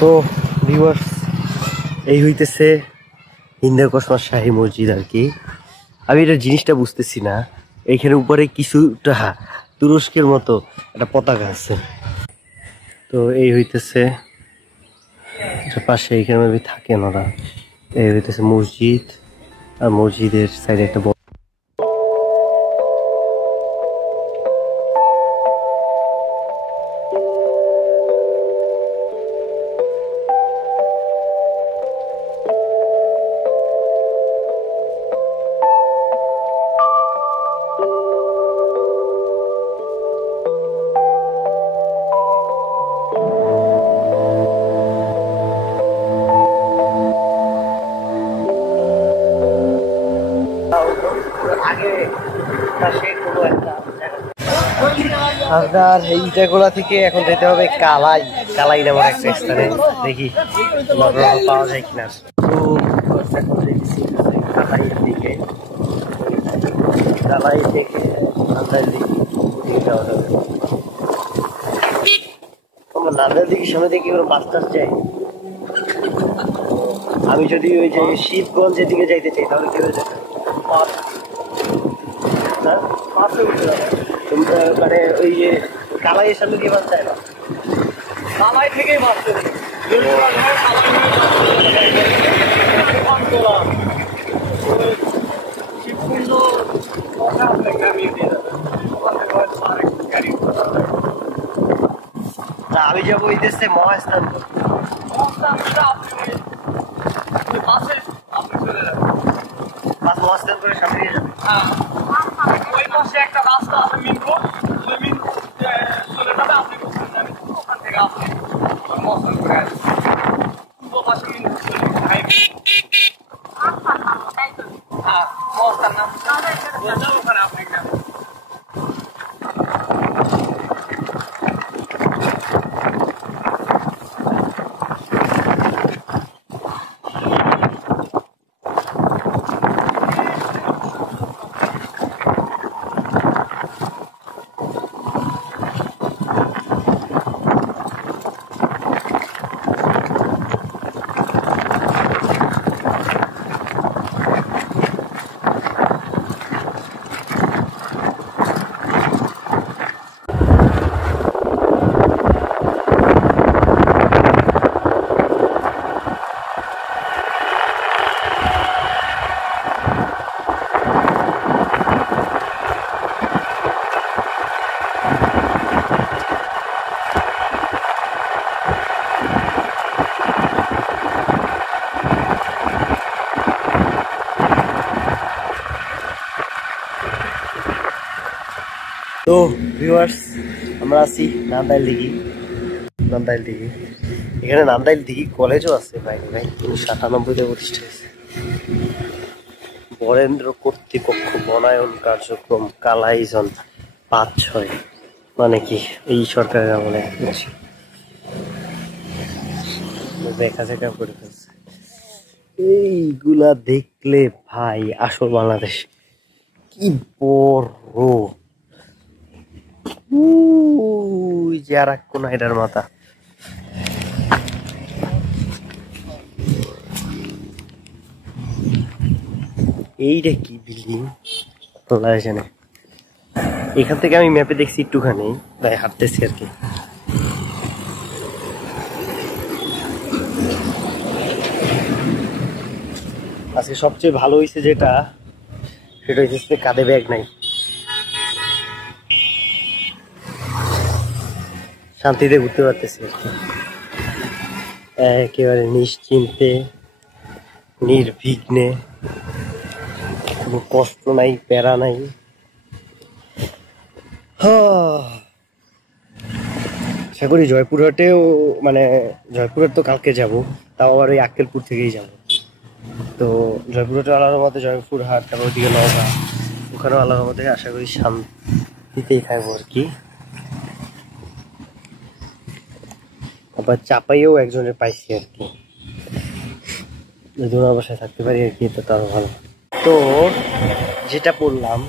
তো ভিউয়ার্স, এই হইতেছে হিন্দু কসমা শাহী মসজিদ আর কি। আমি এটা জিনিসটা বুঝতেছি না, এইখানে উপরে কিছুটা তুরস্কের মতো একটা পতাকা আছে। তো এই হইতেছে পাশে, এইখানে থাকেন ওরা। এই হইতেছে মসজিদ, আর মসজিদের সাইডে একটা আপনার এই ইটাগোলা থেকে এখন যেতে হবে কালাই। কালাই নামের একটা স্থানে, দেখি পাওয়া যায় কিনা। তো এখন কালাইয়ের দিকে, কালাই থেকে নান্দাইল দিকে যাওয়া যাবে। নান্দাইল দিকে সামনে দিকে কোনো বাস টাস যায়। আমি যদি ওই যে শিবগঞ্জের দিকে যাইতে চাই তাহলে কি হয়ে যাবে? মানে ওই যে কালাইয়ের সামনে দিয়ে বাস যায় না, কালাই থেকেই বাস চলে। আমি যাবো ওই দেশে মহাস্থান, মহাস্থান করে সামনে দিয়ে যাবে। ওই পাশে একটা রাস্তা আছে মেন রোড, ওই মেন রোড চলে যাবে। আপনি ওখান থেকে আপনি মহাস্থান করে আসবেন। পূর্ব পাশে মেন রোড চলে যাবে। হ্যাঁ, মহাস্থান নাম ওখানে আপনি যাবেন। তো ভিউয়ার্স, আমরা আছি নান্দাইল দিঘি। নান্দাইল দিঘি, এখানে নান্দাইল দিঘি কলেজও আছে ভাই। 1998-তে প্রতিষ্ঠা হয়েছে। বরেন্দ্র কর্তৃপক্ষ বনায়ন কার্যক্রম কালাই জন 5-6, মানে কি এই সরকারের আমলে দেখা দেখা করে ফেলছে। এইগুলা দেখলে ভাই আসল বাংলাদেশ কি বড়। আর এক কোন এটার মাথা। এইটা কি বিল্ডিং জানে। এখান থেকে আমি ম্যাপে দেখছি একটুখানি, তাই হাঁটতেছি আর কি। আজকে সবচেয়ে ভালো হয়েছে যেটা, সেটা হচ্ছে কাঁধে ব্যাগ নাই, শান্তিতে ঘুরতে পারতেছি আর কি। একেবারে নিশ্চিন্তে, নির্বিঘ্নে, কোনো কষ্ট নাই, প্যারা নাই। আশা করি জয়পুরহাটেও, মানে জয়পুরহাট তো কালকে যাব, তাও আবার ওই আক্কেলপুর থেকেই যাব। তো জয়পুরহাটে আলাদা মতে জয়পুরহাট, তারপর ওদিকে নওগাঁ, ওখানেও আলাদা মতে আশা করি শান্তিতেই থাকবো আর কি। আবার চাপাইয়েও একজনের পাইছি আর কি, যদি ওনার বাসায় থাকতে পারি আর কি, তো তারও ভালো। তো যেটা পড়লাম,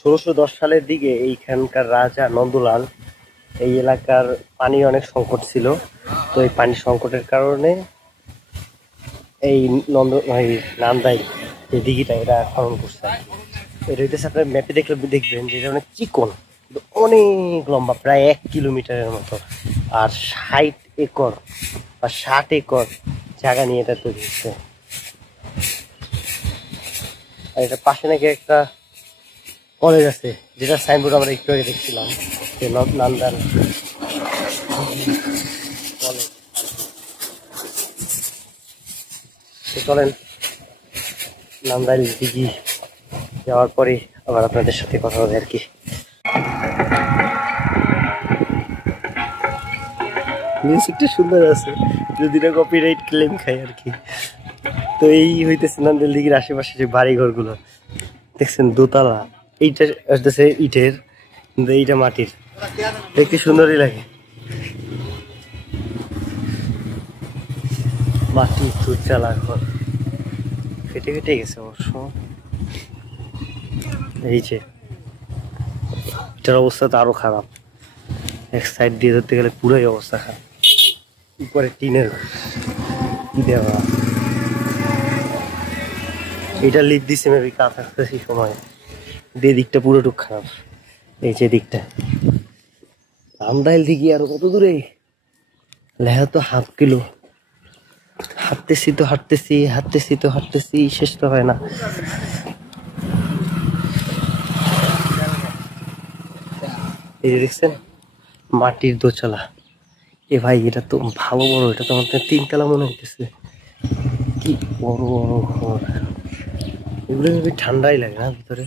1610 সালের দিকে এইখানকার রাজা নন্দলাল এই এলাকার পানি অনেক সংকট ছিল, তো এই পানির সংকটের কারণে এই এই নান্দাই এই দিঘিটা এটা খনন করছে আর কি। এটা হইতেছে আপনার ম্যাপে দেখলে দেখবেন যে এটা অনেক চিকন, কিন্তু অনেক লম্বা, প্রায় 1 কিলোমিটারের মতো। আর 60 একর বা 60 একর জায়গা নিয়ে এটা তৈরি হচ্ছে। আর এটা পাশে নাকি একটা কলেজ আছে, যেটা সাইনবোর্ড আমরা একটু আগে দেখছিলাম, যে নান্দাল কলেজ। তো চলেন নান্দাইল দিঘি যাওয়ার পরে আবার আপনাদের সাথে কথা হবে আর কি। মিউজিকটা সুন্দর আছে, যদি না কপিরাইট ক্লেম খাই আর কি। তো এই হইতেছে নান্দাইল দিঘির আশেপাশে যে বাড়ি ঘরগুলো দেখছেন, দোতলা। এইটা আসতেছে ইটের, কিন্তু এইটা মাটির, দেখতে সুন্দরই লাগে। মাটি দোতলা ঘর ফেটে ফেটে গেছে অবশ্য। এই যে এটার অবস্থা তো আরো খারাপ, এক সাইড দিয়ে ধরতে গেলে পুরোই অবস্থা খারাপ। উপরে টিনের দেওয়া, এটা লিপ দিছে মেবি কাজ আসতেছি সময়, দিয়ে দিকটা পুরোটুক খারাপ। এই যে দিকটা নান্দাইল দিঘি আরো কত দূরে, লেহা তো 1/2 কিলো। হাঁটতেছি তো হাঁটতেছি, হাঁটতেছি তো হাঁটতেছি, শেষ তো হয় না। এই যে দেখছেন মাটির দোতলা, এ ভাই এটা তো ভালো বড়, এটা তো আমাদের 3 তলা মনে হইতেছে। কি বড় বড় ঘর, এগুলো ভেবে ঠান্ডাই লাগে না ভিতরে।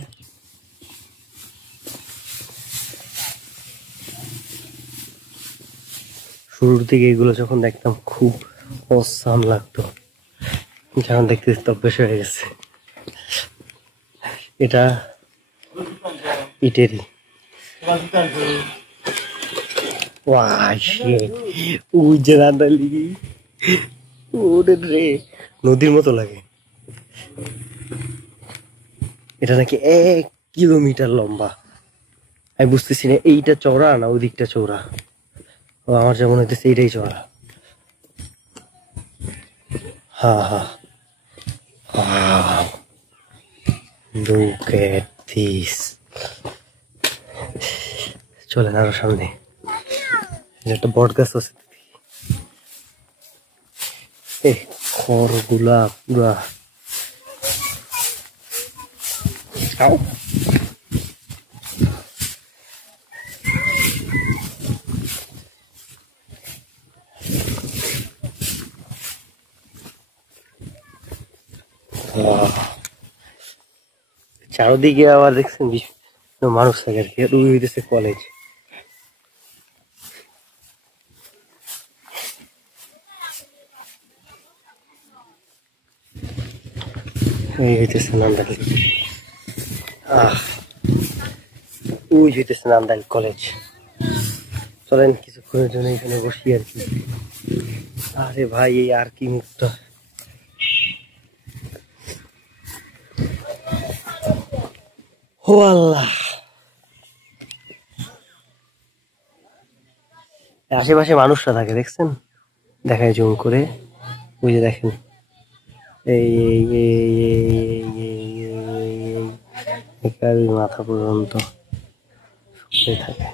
শুরুর দিকে এগুলো যখন দেখতাম খুব অসাম লাগতো, যখন দেখতে দেখতে অভ্যেস হয়ে গেছে। এটা ইটেরই। ওই যে রান্দালি ওদের রে নদীর মতো লাগে। এটা নাকি 1 কিলোমিটার লম্বা। আমি বুঝতেছি না এইটা চওড়া না ওই দিকটা চওড়া। ও আমার যেমন হইতেছে এইটাই চওড়া। হ্যাঁ হ্যাঁ, look at this. চলেন আরো সামনে, একটা বট গাছ আছে, খড়গুলা পুরা। চারদিকে আবার দেখছেন মানুষ থাকে আর কি। ওই হইতেছে কলেজ। এই হইতেছে নান্দাইল, ওই হইতেছে নান্দাইল কলেজ। চলেন কিছুক্ষণের জন্য এখানে বসি আর কি। আরে ভাই এই আর কি মুখটা, ও আল্লাহ। আশেপাশে মানুষরা থাকে দেখছেন, দেখায় জুম করে, ওই যে দেখেন এই মাথা পর্যন্ত থাকে।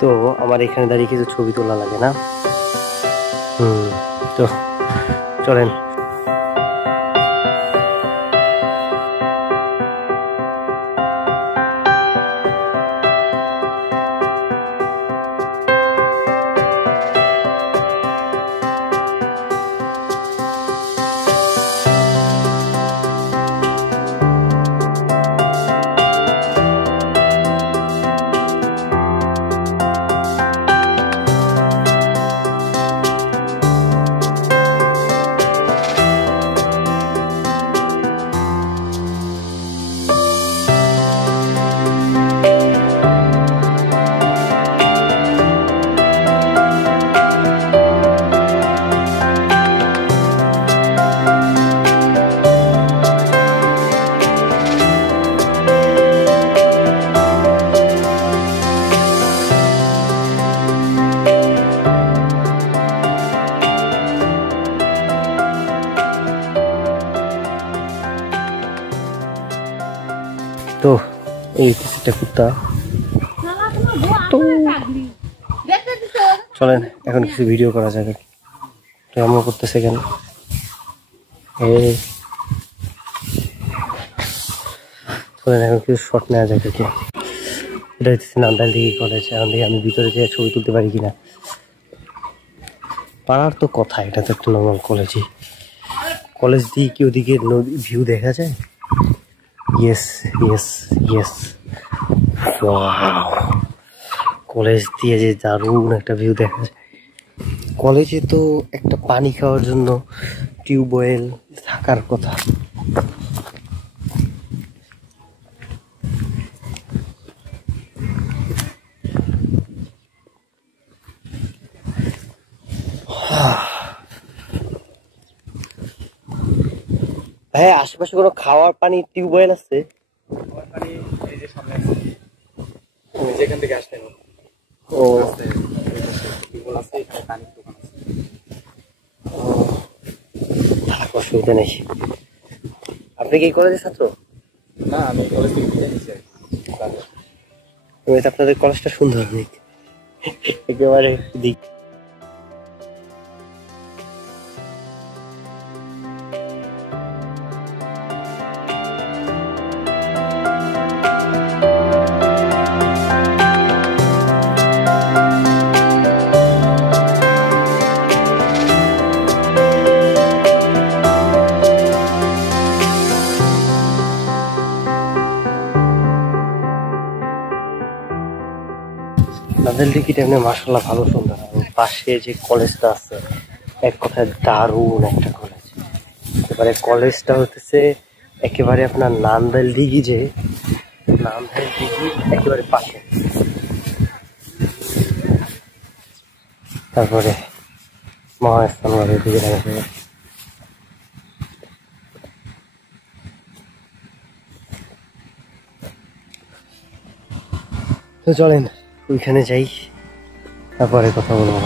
তো আমার এখানে দাঁড়িয়ে কিছু ছবি তোলা লাগে না। তো চলেন। তো এই একটা কুত্তা। তো চলেন এখন কিছু ভিডিও করা যাবে। এমন করতেছে কেন? চলেন এখন কিছু শট নেওয়া যায় দেখি। এটা হচ্ছে নান্দাইলদিঘি কলেজ। এখন দেখি আমি ভিতরে যেয়ে ছবি তুলতে পারি কিনা। পাড়ার তো কথা, এটা তো একটা নর্মাল কলেজই। কলেজ দিয়ে কি ওদিকে নদী ভিউ দেখা যায়? ইয়েস ইয়েস ইয়েস, কলেজ দিয়ে যে দারুণ একটা ভিউ দেখা যায়। কলেজে তো একটা পানি খাওয়ার জন্য টিউবওয়েল থাকার কথা। হ্যাঁ, আশেপাশে কোনো খাওয়ার পানি টিউবওয়েল আছে? যেখান থেকে আসলেন ও অসুবিধা নেই। আপনি কি কলেজের ছাত্র? না, আমি কলেজ থেকে বিদায় নিচ্ছি। আপনাদের কলেজটা সুন্দর দিক, একেবারে দিক। নান্দাইলদিঘিটা এমনি মাশাআল্লাহ ভালো সুন্দর। পাশে যে কলেজটা আছে এক কথায় দারুণ একটা কলেজ। এবারে কলেজটা হতেছে একেবারে আপনার নান্দাইলদিঘি, যে নান্দাইলদিঘি একেবারে পাশে। তারপরে মহাস্থানগড়ের দিকে দেখা যাবে। তো চলেন ওইখানে যাই, তারপরে কথা বলবো।